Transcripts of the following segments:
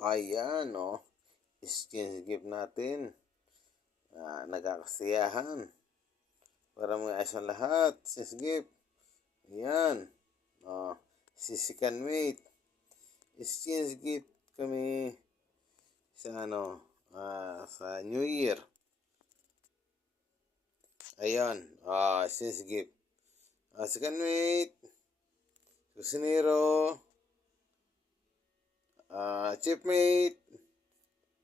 Ayan, oh. Exchange gift natin. Nagkakasiyahan. Para mga ayos ang lahat. Exchange gift. Ayan. Oh, sisikan mate. Exchange gift kami sa sa New Year. Ayan. Exchange gift. Sikan mate. Kusinero. Chipmate.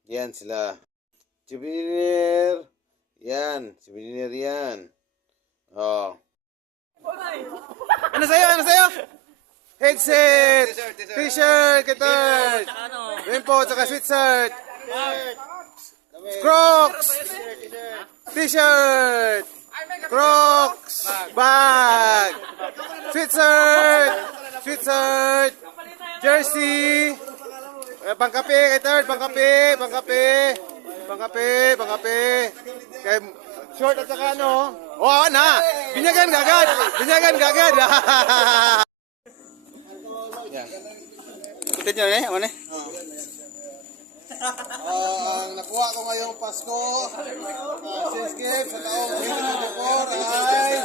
Yan sila. Chipmate. Yan. Chipmate yan. Oh. Ano sa'yo? Headset. T-shirt. Guitar. Rainbow. Tsaka sweatshirt. Crocs. T-shirt. Crocs. Bag. Sweatshirt. Jersey. Pangkape kay third, pangkape. Kay short at saka ano. Oh, na. Binyagan gagad. Yeah. Ikutin nyo eh, ano eh? Ang nakuha ko ngayong Pasko, since gift sa taong 2024 ay